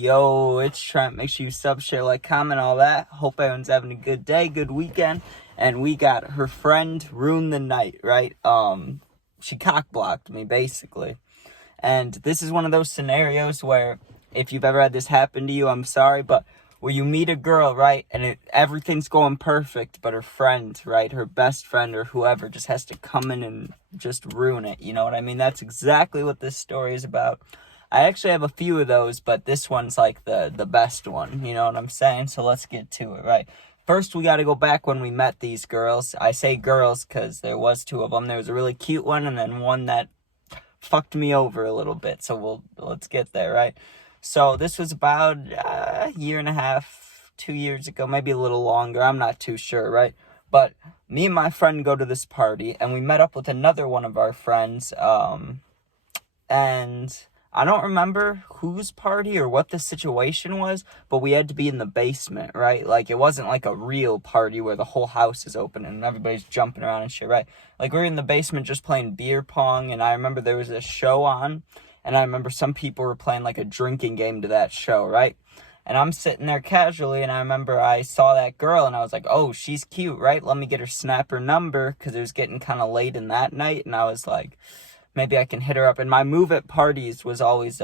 Yo, it's Trent. Make sure you sub, share, like, comment, all that. Hope everyone's having a good day, good weekend. And we got her friend ruined the night, right? She cock-blocked me, basically. And this is one of those scenarios where, if you've ever had this happen to you, I'm sorry, but where you meet a girl, right, and everything's going perfect, but her friend, right, her best friend or whoever just has to come in and just ruin it, you know what I mean? That's exactly what this story is about. I actually have a few of those, but this one's like the best one, you know what I'm saying? So let's get to it, right? First, we got to go back when we met these girls. I say girls because there was two of them. There was a really cute one and then one that fucked me over a little bit. So let's get there, right? So this was about a year and a half, 2 years ago, maybe a little longer. I'm not too sure, right? But me and my friend go to this party, and we met up with another one of our friends, and I don't remember whose party or what the situation was, but we had to be in the basement, right? Like, it wasn't like a real party where the whole house is open and everybody's jumping around and shit, right? Like, we were in the basement just playing beer pong, and I remember there was a show on, and I remember some people were playing like a drinking game to that show, right? And I'm sitting there casually, and I remember I saw that girl, and I was like, oh, she's cute, right? Let me get her snap her number, because it was getting kind of late in that night, and I was like, maybe I can hit her up. And my move at parties was always,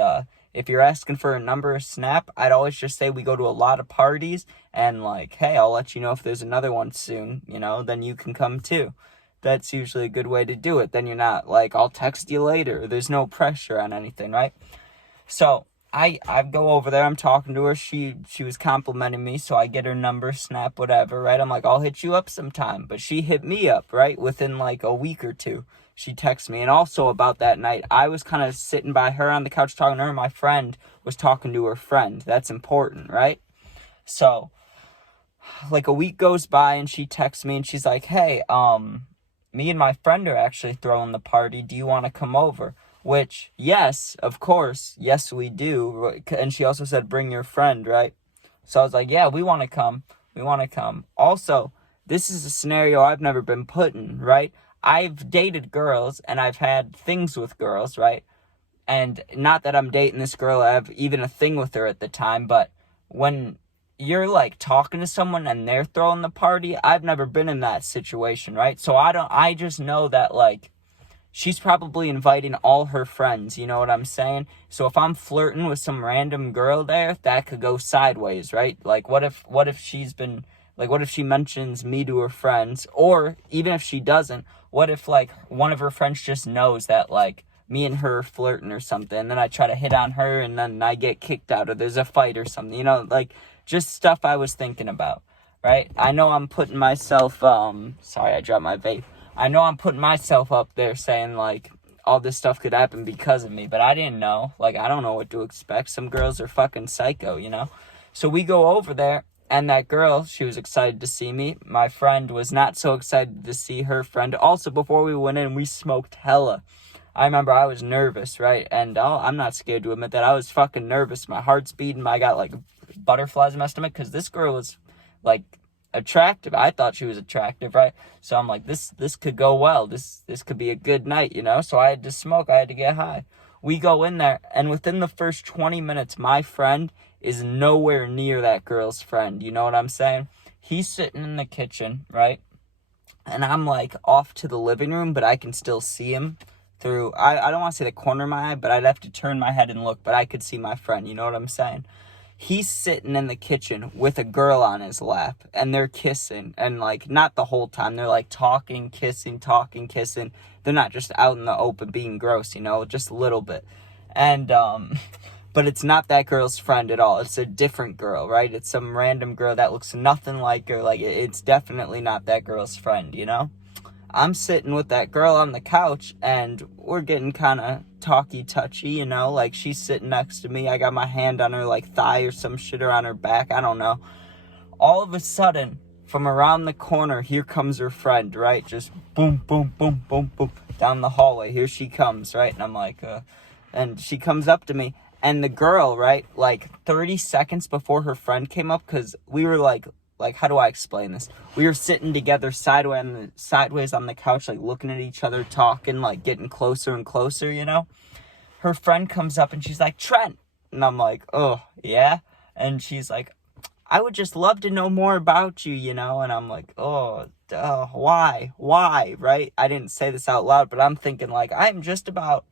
if you're asking for a number or snap, I'd always just say we go to a lot of parties, and like, hey, I'll let you know if there's another one soon, you know, then you can come too. That's usually a good way to do it. Then you're not like, I'll text you later. There's no pressure on anything, right? So I go over there, I'm talking to her, she was complimenting me, so I get her number, snap, whatever, right? I'm like, I'll hit you up sometime. But she hit me up, right? Within like a week or two, she texts me. And also about that night, I was kind of sitting by her on the couch talking to her. My friend was talking to her friend. That's important, right? So like a week goes by and she texts me and she's like, hey, me and my friend are actually throwing the party. Do you want to come over? Which, yes, of course. Yes, we do. And she also said, bring your friend, right? So I was like, yeah, we want to come. We want to come. Also, this is a scenario I've never been put in, right? I've dated girls and I've had things with girls, right? And not that I'm dating this girl, I have even a thing with her at the time, but when you're like talking to someone and they're throwing the party, I've never been in that situation, right? So I just know that like she's probably inviting all her friends, you know what I'm saying? So if I'm flirting with some random girl there, that could go sideways, right? Like what if she's been like, what if she mentions me to her friends? Or even if she doesn't, what if like one of her friends just knows that like me and her are flirting or something, and then I try to hit on her and then I get kicked out or there's a fight or something, you know, like just stuff I was thinking about, right? I know I'm putting myself, sorry, I dropped my vape. I know I'm putting myself up there saying like all this stuff could happen because of me, but I didn't know. Like, I don't know what to expect. Some girls are fucking psycho, you know? So we go over there, and that girl, she was excited to see me. My friend was not so excited to see her friend. Also, before we went in, we smoked hella. I remember I was nervous, right? And I'm not scared to admit that. I was fucking nervous. My heart's beating. I got, like, butterflies in my stomach because this girl was, like, attractive. I thought she was attractive, right? So I'm like, this could go well. This could be a good night, you know? So I had to smoke. I had to get high. We go in there, and within the first 20 minutes, my friend is nowhere near that girl's friend. You know what I'm saying? He's sitting in the kitchen, right? And I'm like off to the living room, but I can still see him through, I don't want to say the corner of my eye, but I'd have to turn my head and look, but I could see my friend. You know what I'm saying? He's sitting in the kitchen with a girl on his lap, and they're kissing, and like not the whole time. They're like talking, kissing. They're not just out in the open being gross, you know, just a little bit. And but it's not that girl's friend at all. It's a different girl, right? It's some random girl that looks nothing like her. Like, it's definitely not that girl's friend, you know? I'm sitting with that girl on the couch, and we're getting kind of talky-touchy, you know? Like, she's sitting next to me. I got my hand on her, like, thigh or some shit, or on her back. I don't know. All of a sudden, from around the corner, here comes her friend, right? Just boom, boom, boom, boom, boom, down the hallway. Here she comes, right? And I'm like, and she comes up to me. And the girl, right, like 30 seconds before her friend came up, because we were like, how do I explain this? We were sitting together sideways on the couch, like looking at each other, talking, like getting closer and closer, you know? Her friend comes up and she's like, Trent, And I'm like, oh, yeah? And she's like, I would just love to know more about you, you know? And I'm like, oh, duh, why, right? I didn't say this out loud, but I'm thinking, like, I'm just about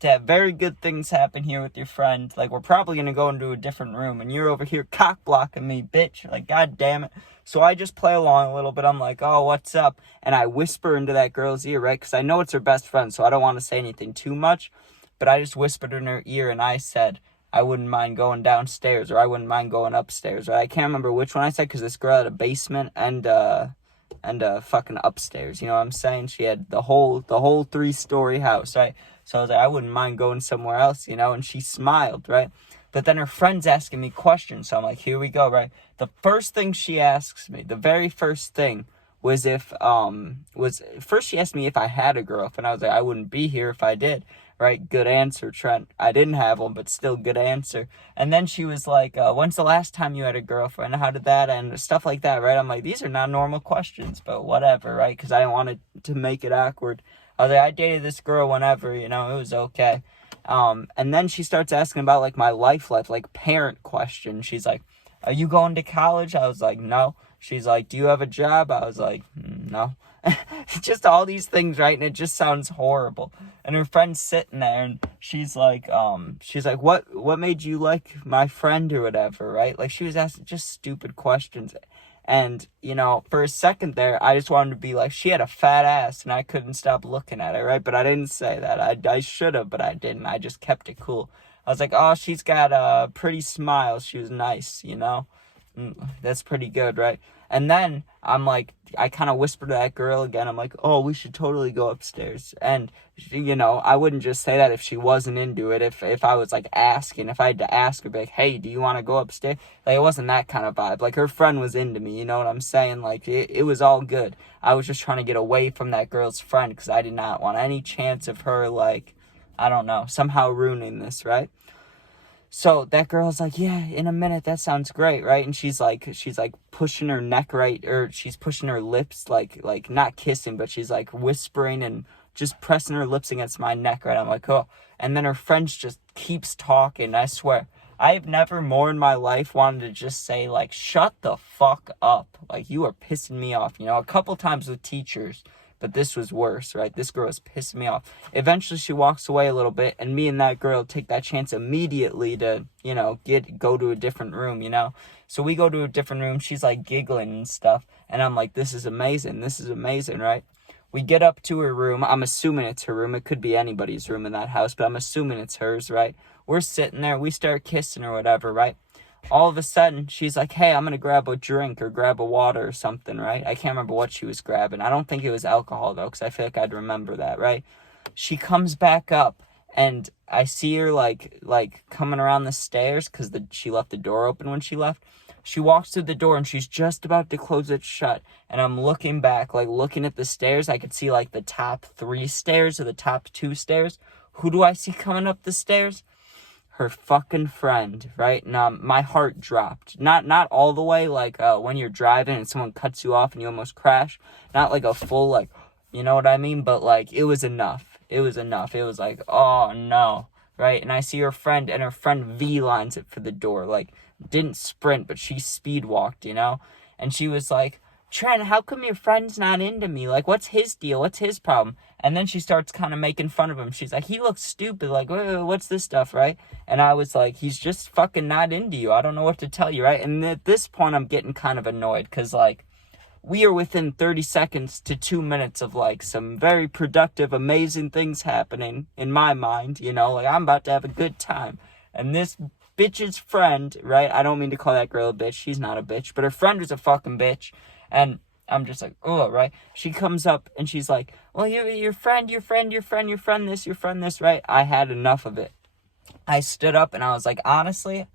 to have very good things happen here with your friend. Like, we're probably going to go into a different room, and you're over here cock-blocking me, bitch. Like, god damn it. So I just play along a little bit. I'm like, oh, what's up? And I whisper into that girl's ear, right? Because I know it's her best friend, so I don't want to say anything too much. But I just whispered in her ear, and I said, I wouldn't mind going downstairs, or I wouldn't mind going upstairs, right? I can't remember which one I said, because this girl had a basement and fucking upstairs, you know what I'm saying? She had the whole 3-story house, right? So I was like, I wouldn't mind going somewhere else, you know? And she smiled, right? But then her friend's asking me questions, so I'm like, here we go, right? The first thing she asks me, the very first thing, was first she asked me if I had a girlfriend. I was like, I wouldn't be here if I did, right? Good answer, Trent. I didn't have one, but still good answer. And then she was like, when's the last time you had a girlfriend? How did that end? Stuff like that, right? I'm like, these are not normal questions, but whatever, right? Because I didn't want to make it awkward. I was like, I dated this girl whenever, you know, it was okay. And then she starts asking about, like, my life, like, parent questions. She's like, are you going to college? I was like, no. She's like, do you have a job? I was like, no. Just all these things, right? And it just sounds horrible. And her friend's sitting there, and she's like, what made you like my friend or whatever, right? Like, she was asking just stupid questions. And, you know, for a second there, I just wanted to be like, she had a fat ass, and I couldn't stop looking at her, right? But I didn't say that. I should have, but I didn't. I just kept it cool. I was like, oh, she's got a pretty smile. She was nice, you know? That's pretty good, right? And then I'm like, I kind of whispered to that girl again. I'm like, oh, we should totally go upstairs. And, you know, I wouldn't just say that if she wasn't into it. If I was, like, asking, if I had to ask her, be like, hey, do you want to go upstairs? Like, it wasn't that kind of vibe. Like, her friend was into me, you know what I'm saying? Like, it was all good. I was just trying to get away from that girl's friend because I did not want any chance of her, like, I don't know, somehow ruining this, right? So that girl's like, yeah, in a minute, that sounds great, right? And she's like pushing her neck, right? Or she's pushing her lips, like not kissing, but she's like whispering and just pressing her lips against my neck, right? I'm like, oh. And then her friend just keeps talking. I swear, I've never more in my life wanted to just say, like, shut the fuck up. Like, you are pissing me off, you know? A couple times with teachers, but this was worse, right? This girl was pissing me off. Eventually, she walks away a little bit, and me and that girl take that chance immediately to, you know, go to a different room, you know? So we go to a different room. She's, like, giggling and stuff, and I'm like, this is amazing, right? We get up to her room. I'm assuming it's her room. It could be anybody's room in that house, but I'm assuming it's hers, right? We're sitting there. We start kissing or whatever, right? All of a sudden, she's like, hey, I'm going to grab a drink or grab a water or something, right? I can't remember what she was grabbing. I don't think it was alcohol, though, because I feel like I'd remember that, right? She comes back up, and I see her, like coming around the stairs because she left the door open when she left. She walks through the door, and she's just about to close it shut, and I'm looking back, like, looking at the stairs. I could see, like, the top 3 stairs or the top 2 stairs. Who do I see coming up the stairs? Her fucking friend, right? Now, my heart dropped. Not all the way, like, when you're driving and someone cuts you off and you almost crash. Not, like, a full, like, you know what I mean? But, like, it was enough. It was like, oh, no, right? And I see her friend, and her friend V-lines it for the door. Like, didn't sprint, but she speed walked, you know? And she was like, Trent, how come your friend's not into me? Like, what's his deal? What's his problem? And then she starts kind of making fun of him. She's like, he looks stupid. Like, what's this stuff, right? And I was like, he's just fucking not into you. I don't know what to tell you, right? And at this point, I'm getting kind of annoyed because, like, we are within 30 seconds to 2 minutes of, like, some very productive, amazing things happening in my mind, you know? Like, I'm about to have a good time. And this bitch's friend, right? I don't mean to call that girl a bitch. She's not a bitch. But her friend was a fucking bitch. And I'm just like, oh, right? She comes up and she's like, well, your friend this, right? I had enough of it. I stood up and I was like, honestly,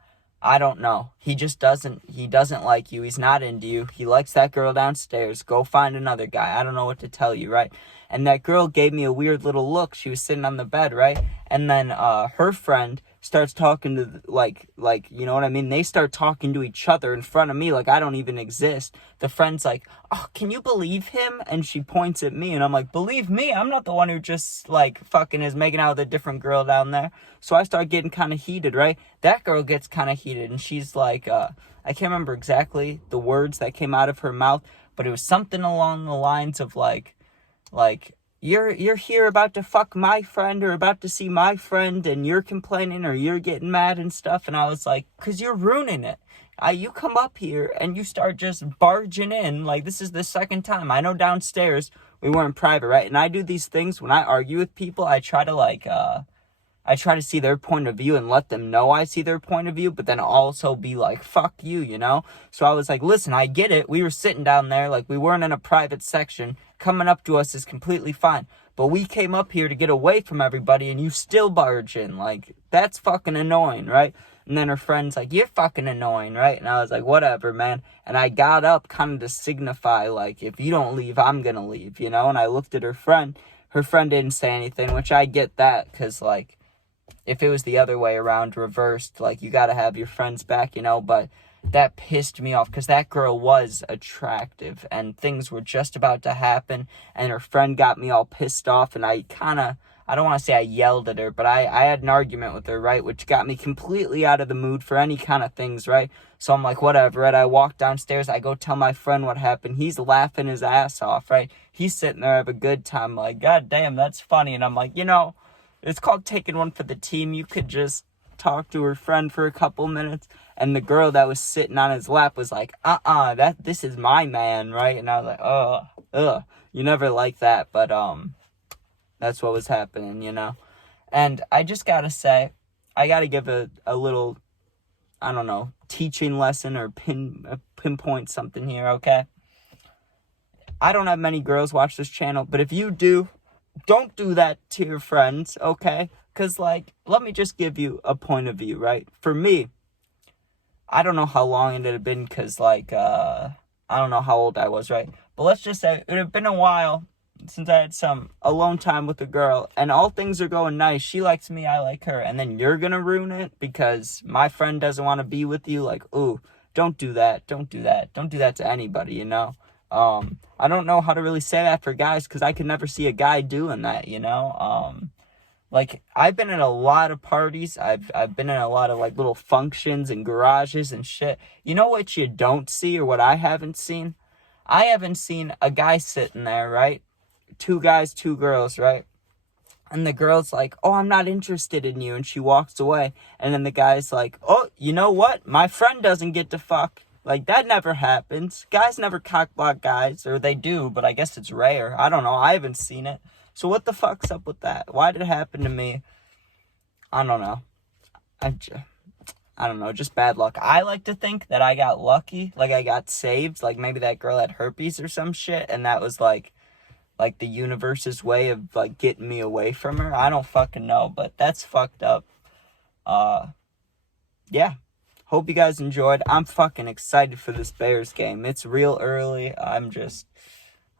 I don't know. He doesn't like you. He's not into you. He likes that girl downstairs. Go find another guy. I don't know what to tell you, right? And that girl gave me a weird little look. She was sitting on the bed, right? And then her friend starts talking to, like, you know what I mean? They start talking to each other in front of me like I don't even exist. The friend's like, oh, can you believe him? And she points at me, and I'm like, believe me? I'm not the one who just, like, fucking is making out with a different girl down there. So I start getting kind of heated, right? That girl gets kind of heated, and she's like, I can't remember exactly the words that came out of her mouth, but it was something along the lines of, like, you're here about to fuck my friend or about to see my friend, and you're complaining or you're getting mad and stuff. And I was like, because you're ruining it. You come up here and you start just barging in. Like, this is the second time. I know downstairs we weren't private, right? And I do these things when I argue with people. I try to see their point of view and let them know I see their point of view, but then also be like, fuck you, you know? So I was like, listen, I get it. We were sitting down there, like, we weren't in a private section. Coming up to us is completely fine. But we came up here to get away from everybody, and you still barge in. Like, that's fucking annoying, right? And then her friend's like, you're fucking annoying, right? And I was like, whatever, man. And I got up kind of to signify, like, if you don't leave, I'm gonna leave, you know? And I looked at her friend. Her friend didn't say anything, which I get that, because, like, if it was the other way around, reversed, like, you gotta have your friends back, you know? But that pissed me off, because that girl was attractive, and things were just about to happen, and her friend got me all pissed off, and I don't want to say I yelled at her, but I had an argument with her, right, which got me completely out of the mood for any kind of things, right? So I'm like, whatever, right? I walk downstairs, I go tell my friend what happened. He's laughing his ass off, right? He's sitting there having a good time, like, God damn, that's funny. And I'm like, you know, it's called taking one for the team. You could just talk to her friend for a couple minutes. And the girl that was sitting on his lap was like, this is my man, right? And I was like, you never like that. But, that's what was happening, you know? And I just gotta say, I gotta give a little, I don't know, teaching lesson or pinpoint something here, okay? I don't have many girls watch this channel, but if you do, don't do that to your friends, okay? Because, like, let me just give you a point of view, right? For me, I don't know how long it had been, because, like, I don't know how old I was, right? But let's just say it had been a while since I had some alone time with a girl, and all things are going nice. She likes me, I like her, and then you're gonna ruin it because my friend doesn't want to be with you. Like, ooh, don't do that. Don't do that. Don't do that to anybody, you know? I don't know how to really say that for guys, because I could never see a guy doing that, you know? Like, I've been in a lot of parties. I've been in a lot of, like, little functions and garages and shit. You know what you don't see, or what I haven't seen? I haven't seen a guy sitting there, right? 2 guys, 2 girls, right? And the girl's like, oh, I'm not interested in you. And she walks away. And then the guy's like, oh, you know what? My friend doesn't get to fuck. Like, that never happens. Guys never cockblock guys. Or they do, but I guess it's rare. I don't know. I haven't seen it. So what the fuck's up with that? Why did it happen to me? I don't know. I don't know. Just bad luck. I like to think that I got lucky. Like, I got saved. Like, maybe that girl had herpes or some shit. And that was, like the universe's way of, like, getting me away from her. I don't fucking know, but that's fucked up. Yeah. Hope you guys enjoyed. I'm fucking excited for this Bears game. It's real early. I'm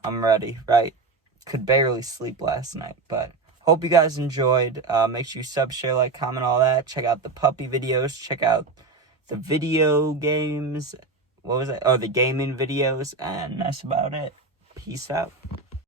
ready, right? Could barely sleep last night, but hope you guys enjoyed. Make sure you sub, share, like, comment, all that. Check out the puppy videos. Check out the video games. What was it? Oh, the gaming videos. And that's about it. Peace out.